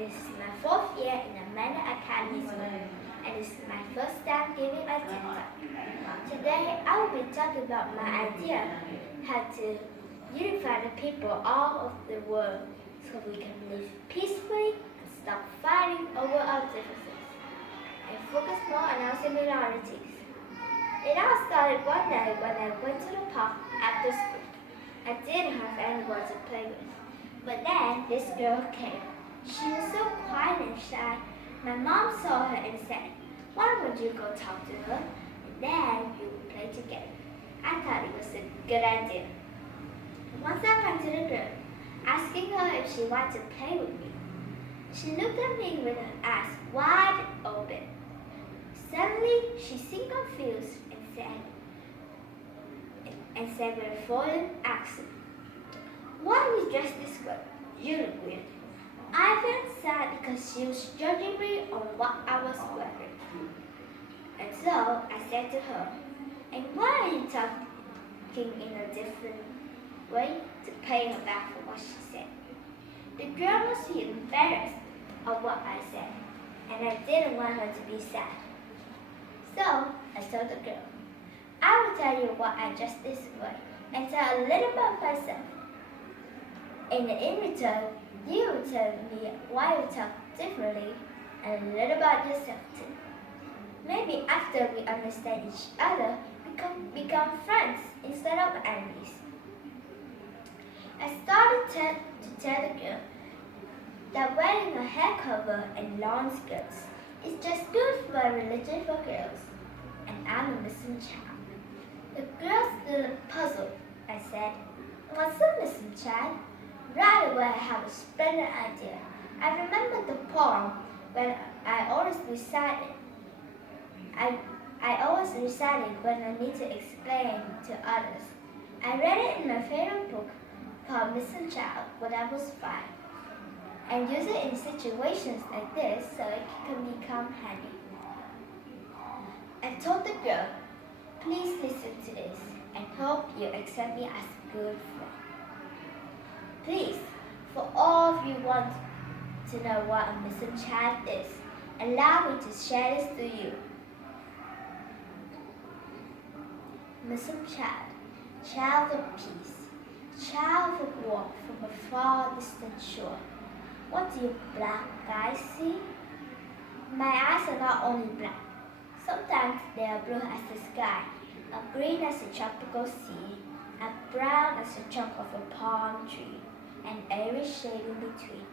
this is my 4th year in the Manor Academy School, and this is my first time giving a TED Talk. Today, I will be talking about my idea how to unify the people all over the world so we can live peacefully and stop fighting over our differences and focus more on our similarities. It all started one day when I went to the park after school. I didn't have anyone to play with. But then this girl came. She was so quiet and shy. My mom saw her and said, "Why don't you go talk to her? And then you will play together." I thought it was a good idea. Once I went to the girl, asking her if she wanted to play with me. She looked at me with her eyes wide open. Suddenly, she seemed confused and said with a foreign accent, "Why are you dressed this way? You look weird." I felt sad because she was judging me on what I was wearing. And so I said to her, "And why are you talking in a different way?" to pay her back for what she said. The girl was embarrassed of what I said, and I didn't want her to be sad. So I told the girl, "I will tell you why I dressed this way and tell a little about myself. And in return, you will tell me why you talk differently and a little about yourself too. Maybe after we understand each other, we can become friends instead of enemies." I started to tell the girl that wearing a hair cover and long skirts is just good for religion for girls, and I'm a Muslim child. The girl still looked puzzled. I said, "What's a Muslim child?" Right away, I have a splendid idea. I remember the poem when I always recited. I always recite it when I need to explain to others. I read it in my favorite book called Muslim Child when I was 5, and use it in situations like this so it can become handy. I told the girl, "Please listen to this and hope you accept me as a good friend. Please, for all of you want to know what a Muslim child is, allow me to share this to you. Muslim child, child of peace, child of war from a far distant shore. What do you black guys see? My eyes are not only black. Sometimes they are blue as the sky, green as a tropical sea, brown as the trunk of a palm tree, and every shade in between.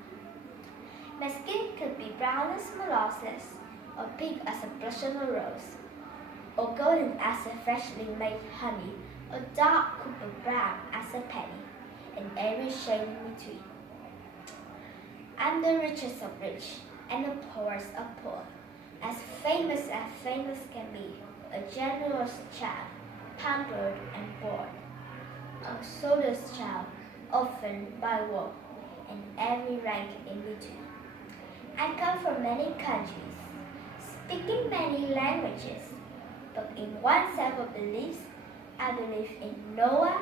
My skin could be brown as molasses, or pink as a blush on a rose, or golden as a freshly made honey, or dark copper brown as a penny, and every shade in between. I'm the richest of rich, and the poorest of poor, as famous can be, a generous child, pampered and bored, a soldier's child, orphaned by war, and every rank in between. I come from many countries, speaking many languages, but in one set of beliefs, I believe in Noah,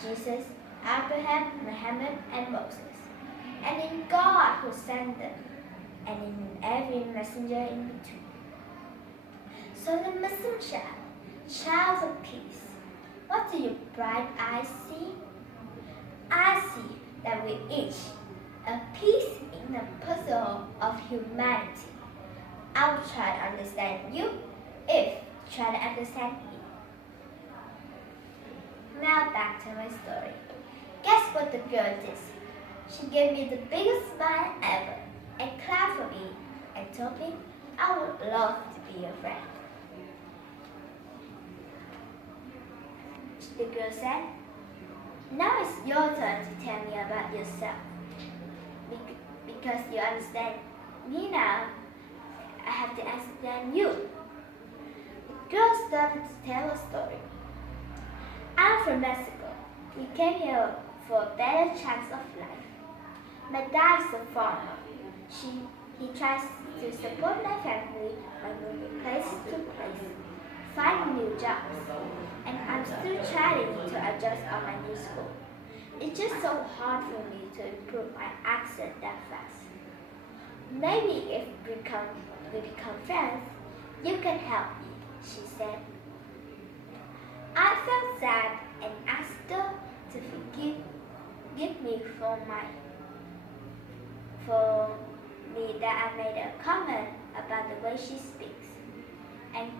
Jesus, Abraham, Muhammad, and Moses, and in God who sent them, and in every messenger in between. So the Muslim child, child of peace, what do your bright eyes see? I see that we each a piece in the puzzle of humanity. I will try to understand you if you try to understand me. Now back to my story. Guess what the girl did? She gave me the biggest smile ever and clapped for me and told me I would love to be your friend. The girl said, "Now it's your turn to tell me about yourself. Because you understand me now, I have to understand you." The girl started to tell a story. "I'm from Mexico. We came here for a better chance of life. My dad is a farmer. He tries to support my family by moving place to place, finding new jobs, and I'm still trying to adjust on my new school. It's just so hard for me to improve my accent that fast. Maybe if we become friends, you can help me, she said. I felt sad and asked her to forgive me for me that I made a comment about the way she speaks, and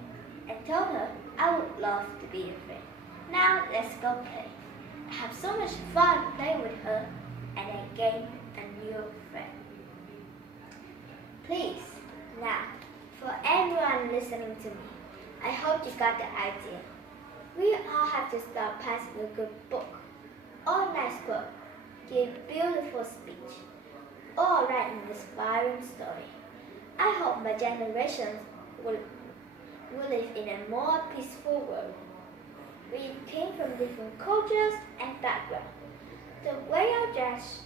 told her I would love to be a friend. Now let's go play. I have so much fun playing with her, and I gained a new friend. Please, now, for everyone listening to me, I hope you got the idea. We all have to start passing a good book, or nice quote, give beautiful speech, or write an inspiring story. I hope my generation will live in a more peaceful world. We came from different cultures and backgrounds. The way I dress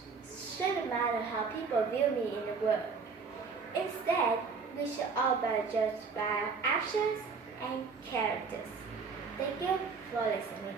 shouldn't matter how people view me in the world. Instead, we should all be judged by our actions and characters. Thank you for listening.